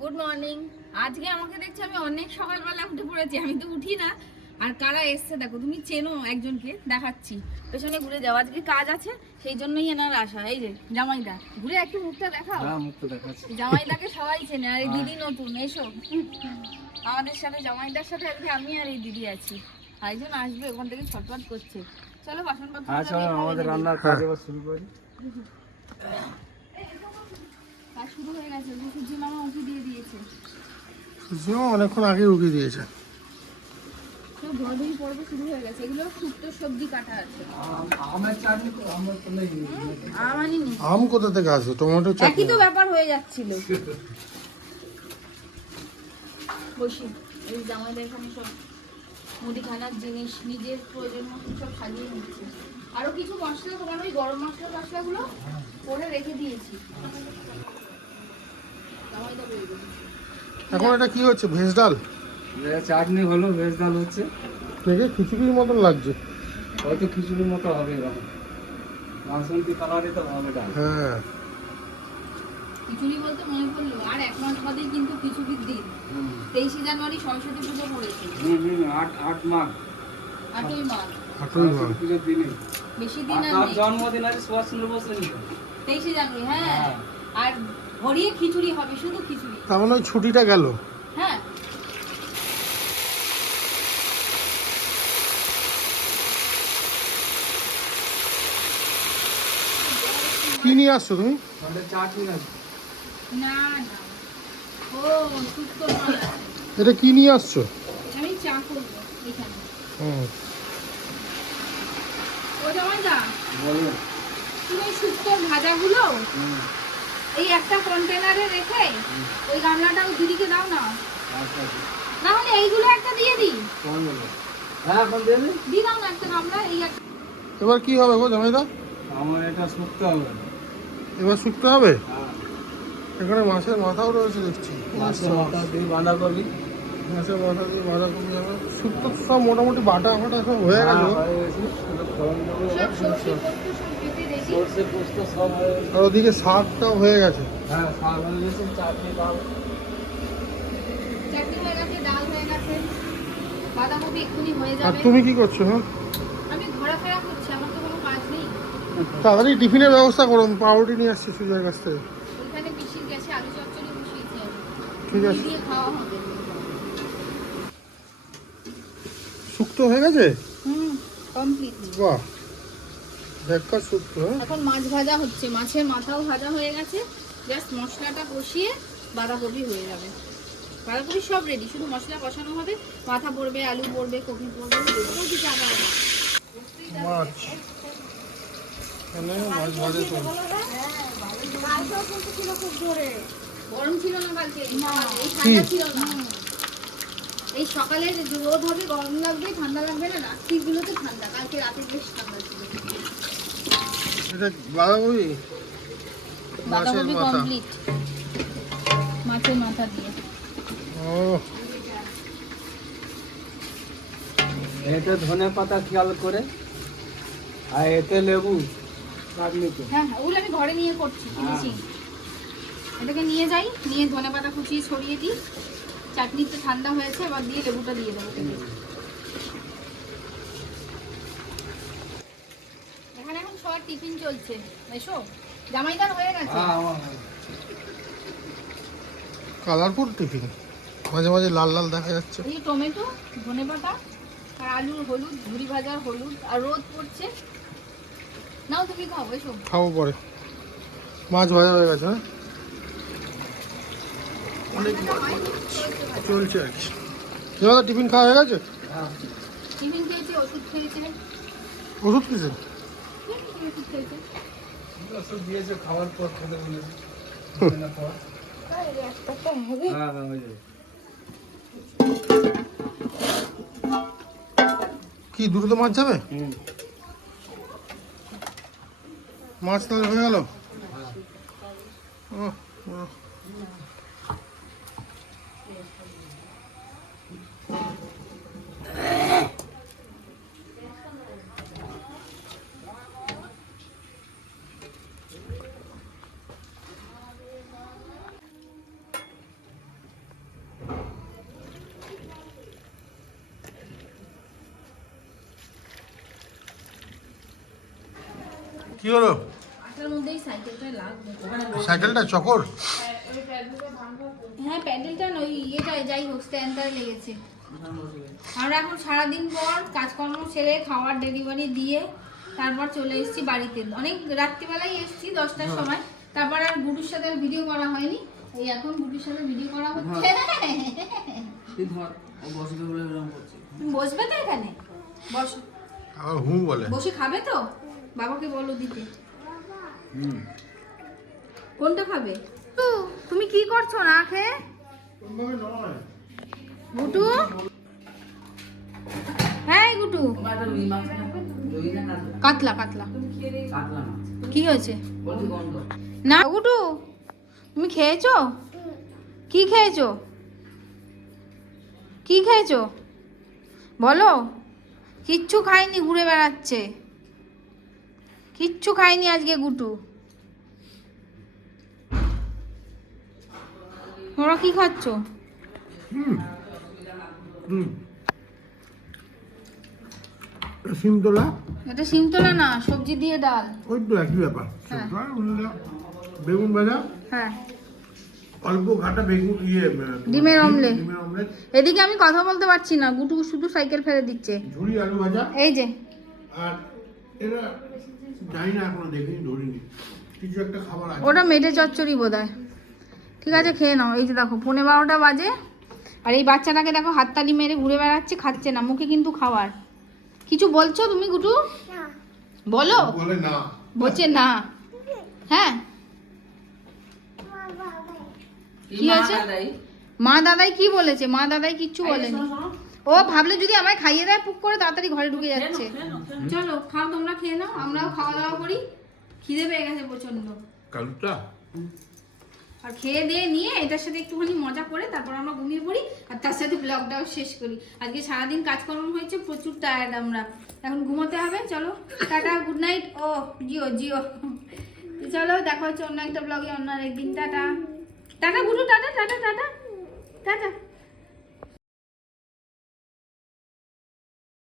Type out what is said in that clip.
Good morning. আজকে আমাকে দেখছি আমি অনেক সকালবেলা উঠে পড়েছি, আমি তো উঠি না। আর কারা এসছে দেখো, তুমি চেনো একজনকে, দেখাচ্ছি, পেছনে ঘুরে যাও। আজকে কাজ আছে, সেই জন্যই এনার আসা। এই যে জামাইদা, ঘুরে একটু মুখটা দেখাও। হ্যাঁ, মুখটা দেখাচ্ছি। জামাইদাকে সবাই চেনে, আর এই দিদি নতুন, এসো আমাদের সাথে। জামাইদার সাথে আজকে আমি আর এই দিদি আছি, আরেকজন আসবে ওখান থেকে ছটফট করছে। চলো বাসনপত্র আমাদের রান্নার কাজ এবার শুরু করি। কাজ শুরু হয়ে গেছে, সূর্য মামা উঠে দিয়ে দিয়েছে। অনেকক্ষণ আগে উঠিয়ে দিয়েছে। সব ধোয়াধুয়ি পর্ব শুরু হয়ে গেছে। এগুলো শুক্তো সবজি কাটা আছে। আমের চাটনি তো আমরা তো নেই। আম আনিনি। আম কোথা থেকে আসবে? টমেটো চাটনি একই তো ব্যাপার হয়ে যাচ্ছিল। বসি, এই জামাইদের এখানে সব মুদিখানার জিনিস নিজের প্রয়োজন মতো সব সাজিয়ে নিচ্ছে। আরো কিছু মশলা, তোমার ওই গরম মশলাগুলো করে রেখে দিয়েছি। জামাইদা বেরোবে। এখন এটা কি হচ্ছে? ভেজ ডাল? চাটনি হলো, ভেজ ডাল হচ্ছে। দেখে খিচুড়ির মতন লাগছে। হয়তো খিচুড়ির মতো হবে এরকম। বাসন্তী কালারই তো হবে ডাল। হ্যাঁ, খিচুড়ি বলতে মনে পড়লো, আর 1 মাস বাদেই কিন্তু খিচুড়ির দিন। 23শে জানুয়ারি সরস্বতী পুজো পড়েছে। 8 মাঘ। 8ই মাঘ। হাটুই মাছ। পুজোর দিনে। বেশি দিন আর তার নেই। জন্মদিন আছে সুভাষচন্দ্র বোসের। 23শে জানুয়ারি, হ্যাঁ। আর ভরিয়ে খিচুড়ি হবে, শুধু খিচুড়ি। তার মানে ওই ছুটিটা গেল। হ্যাঁ, কি নিয়ে আসছো তুমি? আমাদের চাটনি আছে। না না, ও শুক্তো নয়। এটা কি নিয়ে আসছো? আমি চা করবো এখানে। হুম, ও জামাইদা, বলুন। তুমি ওই শুক্তোর ভাজাগুলো এই একটা কন্টেনারে রেখে ওই গামলাটা ওই দিদিকে দাও না। আচ্ছা আচ্ছা। না হলে এইগুলো একটা দিয়ে দিই। কোন বলো? হ্যাঁ, এখন দিয়ে দিন। দিয়ে দাও না একটা গামলা, এই একটা। এবার কি হবে গো জামাইদা? আমার এটা শুকতে হবে। এবার শুকতে হবে? হ্যাঁ, এখানে মাছের মাথাও রয়েছে দেখছি। মাছের মাথা দিয়ে বাঁধাকপি। মাছের মাথা দিয়ে বাঁধাকপি হবে। শুক্তো তো সব মোটামুটি বাটা ফাটা সব হয়ে গেছে গো। হয়ে গেছে। শুধু ফোড়ন দেবো এবার। সব সর্ষে পোস্ত সব পেতে রেডি। সর্ষে পোস্ত সব হয়ে গেছে। আর ওদিকে শাকটাও হয়ে গেছে। হ্যাঁ, শাক হয়ে গেছে, চাটনি ডাল। চাটনি হয়ে গেছে, ডাল হয়ে গেছে, বাঁধাকপি এক্ষুনি হয়ে আর যাবে। তুমি কি করছো? হ্যাঁ, আমি ঘোরাফেরা করছি, আমার তো কোনো কাজ নেই। তাড়াতাড়ি টিফিনের ব্যবস্থা করো। আমি পাউরুটি নিয়ে আসছি সুজয়ের কাছ থেকে। ওইখানে পিসির গ্যাসে আলু চচ্চড়ি বসিয়েছি আমি। ঠিক আছে। দিয়ে খাওয়া হবে। শুক্তো হয়ে গেছে? কমপ্লিট। বাহ, ঢেক্কা শুক্তো। হ্যাঁ, এখন মাছ ভাজা হচ্ছে, মাছের মাথাও ভাজা হয়ে গেছে। জাস্ট মশলাটা কষিয়ে বাঁধাকপি হয়ে যাবে। বাঁধাকপি সব রেডি, শুধু মশলা কষানো হবে। মাথা পড়বে, আলু পড়বে, কপি পড়বে, ওদিকে আবার মাছ এখানে মাছ ভাজা চলছে। গরম ছিল না কালকে, এই ঠান্ডা ছিল না। এই সকালে রোদ হবে, গরম লাগবে, ঠান্ডা লাগবে না। রাত্রির গুলোতে ঠান্ডা, কালকে রাতে বেশ ঠান্ডা ছিল। এটা বাঁধাকপি, মাছের বাঁধাকপি মাথা। কমপ্লিট, মাছের মাথা দিয়ে। ও, এতে ধনে পাতা খেয়াল করে, আর এতে লেবু চাটনিতে। হ্যাঁ হ্যাঁ, ওগুলো আমি ঘরে নিয়ে করছি, ফিনিশিং। এটাকে নিয়ে যাই, নিয়ে ধনেপাতা কুচিয়ে ছড়িয়ে দিই। চাটনিতে ঠান্ডা হয়েছে, এবার দিয়ে লেবুটা দিয়ে দেবো কেটে। এখানে এখন সবার টিফিন চলছে। এসো, জামাইদার হয়ে গেছে। কালারফুল টিফিন, মাঝে মাঝে লাল লাল দেখা যাচ্ছে। এই টমেটো, ধনেপাতা আর আলুর হলুদ, ঝুরি ভাজার হলুদ, আর রোদ পড়ছে। নাও তুমি খাও, এসো। খাবো পরে। মাছ ভাজা হয়ে গেছে। হ্যাঁ, অনেক চলছে আর কি। দাদা টিফিন খাওয়া হয়ে গেছে? টিফিন খেয়েছে, ওষুধ খেয়েছে। ওষুধ কিসের? ওষুধ খেয়েছে। ওষুধ দিয়েছে খাওয়ার পর, খেতে বলেছে। পর হ্যাঁ হ্যাঁ হয়ে যাবে। কি দ্রুত মাছ যাবে? মাছ তাহলে হয়ে গেল। কি হলো? আসার মধ্যেই সাইকেলটা লাগবে। সাইকেলটা চকর? হ্যাঁ প্যান্ডেলটা ওই ইয়েটাই যাই হোক স্ট্যান্ডটাই লেগেছে। আমরা এখন সারাদিন পর কাজকর্ম সেরে খাওয়ার ডেলিভারি দিয়ে তারপর চলে এসেছি বাড়িতে। অনেক রাত্রিবেলায় এসেছি 10টার সময়। তারপর আর গুডুর সাথে ভিডিও করা হয়নি। এই এখন গুডুর সাথে ভিডিও করা হচ্ছে। বসবে তো এখানে? বসো। আবার হু বলে। বসে খাবে তো? বাবাকে বলো দিতে। কোনটা খাবে? তুমি কি করছো না খেয়ে? গুটু, হ্যাঁ গুটু, কাতলা কাতলা কি হয়েছে? না গুটু, তুমি খেয়েছো? কি খেয়েছো? কি খেয়েছো বলো? কিচ্ছু খাইনি, ঘুরে বেড়াচ্ছে। কিচ্ছু খাইনি আজকে গুটু। ওরা কি খাচ্ছ? সিমতলা? এটা শিমতলা না, সবজি দিয়ে ডাল। ওই তো একই ব্যাপার। হ্যাঁ। বেগুন ভাজা, হ্যাঁ, অল্প ঘাটা বেগুন, ডিমের অমলেট। ডিমের অমলেট, এদিকে আমি কথা বলতে পারছি না, গুটু শুধু সাইকেল ফেলে দিচ্ছে। ঝুড়ি আলু ভাজা। এই যে আর এরা জানি না, এখনো দেখিনি, ধরিনি। কিছু একটা খাবার আছে। ওটা মেটে চচ্চড়ি বোধহয়। ঠিক আছে খেয়ে নাও। এই যে দেখো 11:15 বাজে আর এই বাচ্চাটাকে দেখো হাততালি মেরে ঘুরে বেড়াচ্ছে, খাচ্ছে না, মুখে কিন্তু খাবার। কিছু বলছো তুমি গুটু? বলো। বলে না। বলছে না। হ্যাঁ কি হয়েছে? মা দাদাই কি বলেছে? মা দাদাই কিচ্ছু বলেনি। ও ভাবলে যদি আমায় খাইয়ে দেয় পুক করে তাড়াতাড়ি ঘরে ঢুকে যাচ্ছে। চলো খাও, তোমরা খেয়ে নাও, আমরাও খাওয়া দাওয়া করি। খিদে পেয়ে গেছে প্রচন্ড। কালুটা আর খেয়ে দিয়ে নিয়ে এটার সাথে একটুখানি মজা করে তারপর আমরা ঘুমিয়ে পড়ি আর তার সাথে ব্লগটাও শেষ করি। আজকে সারাদিন কাজকর্ম হয়েছে, প্রচুর টায়ার্ড আমরা, এখন ঘুমোতে হবে। চলো টাটা, গুড নাইট। ও জিও জিও। চলো দেখা হচ্ছে অন্য একটা ব্লগে অন্য একদিন। টাটা টাটা গুরু, টাটা টাটা টাটা টাটা।